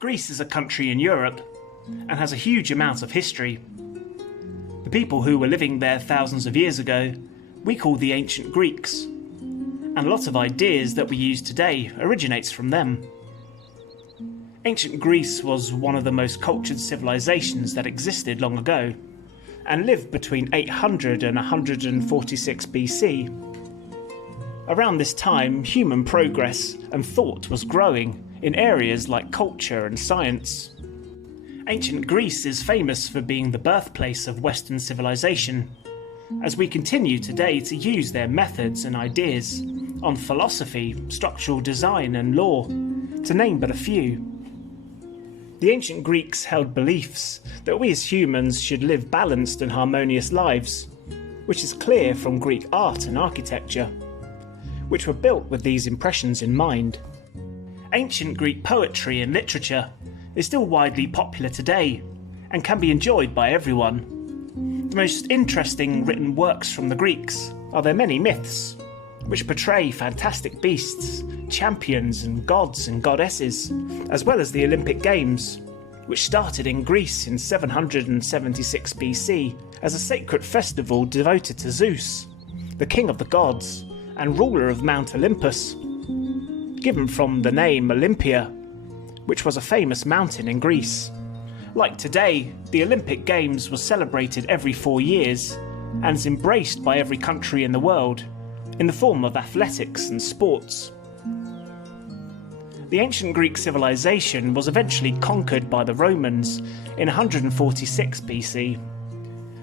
Greece is a country in Europe and has a huge amount of history. The people who were living there thousands of years ago we call the ancient Greeks, and a lot of ideas that we use today originates from them. Ancient Greece was one of the most cultured civilizations that existed long ago, and lived between 800 and 146 BC. Around this time, human progress and thought was growing in areas like culture and science. Ancient Greece is famous for being the birthplace of Western civilization, as we continue today to use their methods and ideas on philosophy, structural design and law, to name but a few. The ancient Greeks held beliefs that we as humans should live balanced and harmonious lives, which is clear from Greek art and architecture, which were built with these impressions in mind. Ancient Greek poetry and literature is still widely popular today and can be enjoyed by everyone. The most interesting written works from the Greeks are their many myths, which portray fantastic beasts, champions and gods and goddesses, as well as the Olympic Games, which started in Greece in 776 BC as a sacred festival devoted to Zeus, the king of the gods and ruler of Mount Olympus, given from the name Olympia, which was a famous mountain in Greece. Like today, the Olympic Games was celebrated every 4 years and is embraced by every country in the world in the form of athletics and sports. The ancient Greek civilization was eventually conquered by the Romans in 146 BC.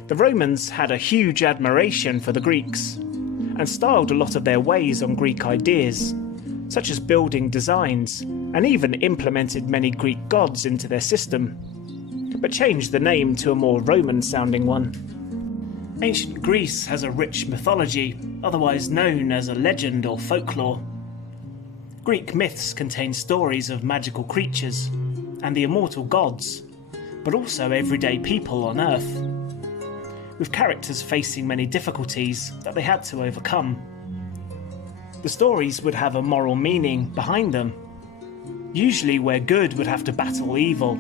The Romans had a huge admiration for the Greeks and styled a lot of their ways on Greek ideas, such as building designs, and even implemented many Greek gods into their system, but changed the name to a more Roman-sounding one. Ancient Greece has a rich mythology, otherwise known as a legend or folklore. Greek myths contain stories of magical creatures and the immortal gods, but also everyday people on Earth, with characters facing many difficulties that they had to overcome. The stories would have a moral meaning behind them, usually where good would have to battle evil.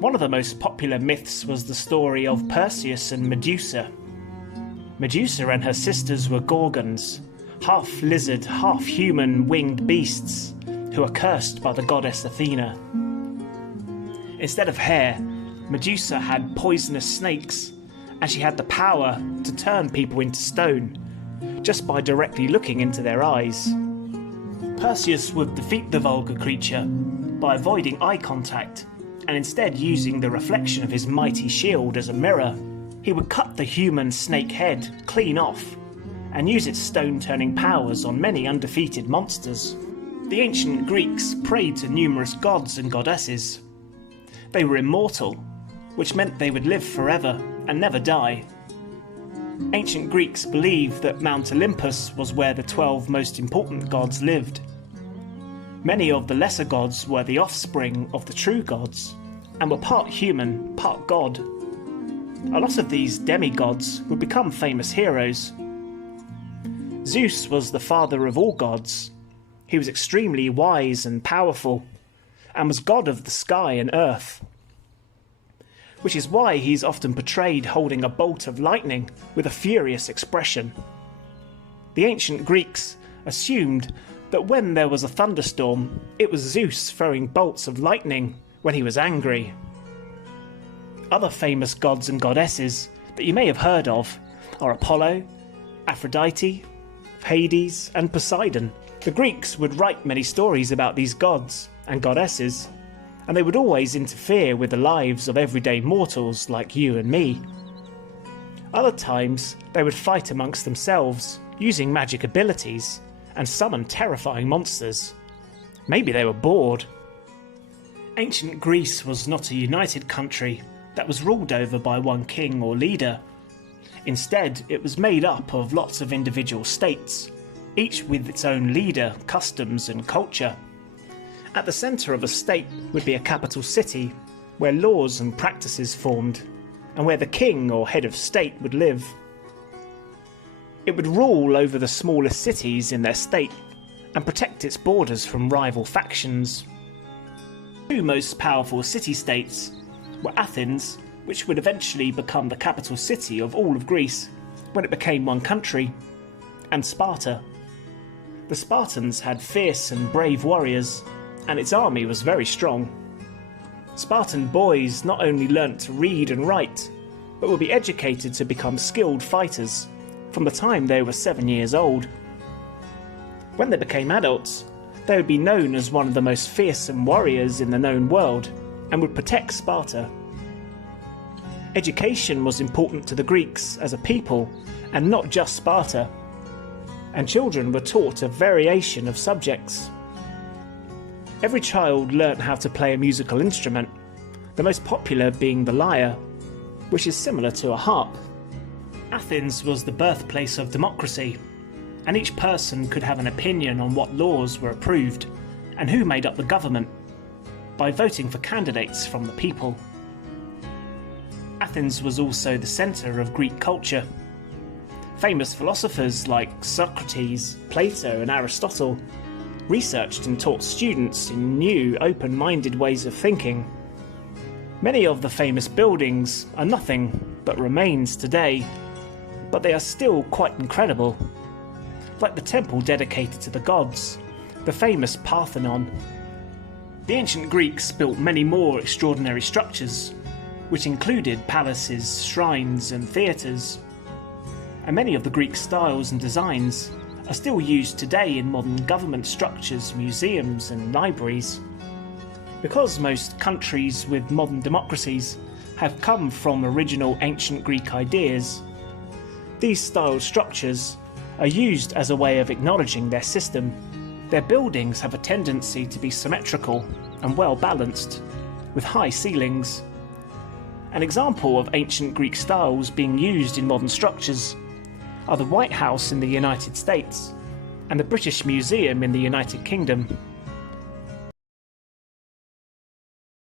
One of the most popular myths was the story of Perseus and Medusa. Medusa and her sisters were Gorgons, half lizard, half human winged beasts who are cursed by the goddess Athena. Instead of hair, Medusa had poisonous snakes, and she had the power to turn people into stone just by directly looking into their eyes. Perseus would defeat the vulgar creature by avoiding eye contact and instead using the reflection of his mighty shield as a mirror. He would cut the human snake head clean off and use its stone-turning powers on many undefeated monsters. The ancient Greeks prayed to numerous gods and goddesses. They were immortal, which meant they would live forever and never die. Ancient Greeks believed that Mount Olympus was where the 12 most important gods lived. Many of the lesser gods were the offspring of the true gods, and were part human, part god. A lot of these demigods would become famous heroes. Zeus was the father of all gods. He was extremely wise and powerful, and was god of the sky and earth, which is why he's often portrayed holding a bolt of lightning with a furious expression. The ancient Greeks assumed that when there was a thunderstorm, it was Zeus throwing bolts of lightning when he was angry. Other famous gods and goddesses that you may have heard of are Apollo, Aphrodite, Hades and Poseidon. The Greeks would write many stories about these gods and goddesses, and they would always interfere with the lives of everyday mortals like you and me. Other times they would fight amongst themselves using magic abilities and summon terrifying monsters. Maybe they were bored. Ancient Greece was not a united country that was ruled over by one king or leader. Instead, it was made up of lots of individual states, each with its own leader, customs and culture. At the centre of a state would be a capital city, where laws and practices formed, and where the king or head of state would live. It would rule over the smallest cities in their state, and protect its borders from rival factions. Two most powerful city-states were Athens, which would eventually become the capital city of all of Greece when it became one country, and Sparta. The Spartans had fierce and brave warriors, and its army was very strong. Spartan boys not only learnt to read and write, but would be educated to become skilled fighters from the time they were 7 years old. When they became adults, they would be known as one of the most fearsome warriors in the known world and would protect Sparta. Education was important to the Greeks as a people, and not just Sparta, and children were taught a variation of subjects. Every child learnt how to play a musical instrument, the most popular being the lyre, which is similar to a harp. Athens was the birthplace of democracy, and each person could have an opinion on what laws were approved and who made up the government, by voting for candidates from the people. Athens was also the centre of Greek culture. Famous philosophers like Socrates, Plato and Aristotle researched and taught students in new, open-minded ways of thinking. Many of the famous buildings are nothing but remains today, but they are still quite incredible. Like the temple dedicated to the gods, the famous Parthenon. The ancient Greeks built many more extraordinary structures, which included palaces, shrines and theatres. And many of the Greek styles and designs are still used today in modern government structures, museums and libraries. Because most countries with modern democracies have come from original ancient Greek ideas, these style structures are used as a way of acknowledging their system. Their buildings have a tendency to be symmetrical and well balanced, with high ceilings. An example of ancient Greek styles being used in modern structures are the White House in the United States and the British Museum in the United Kingdom.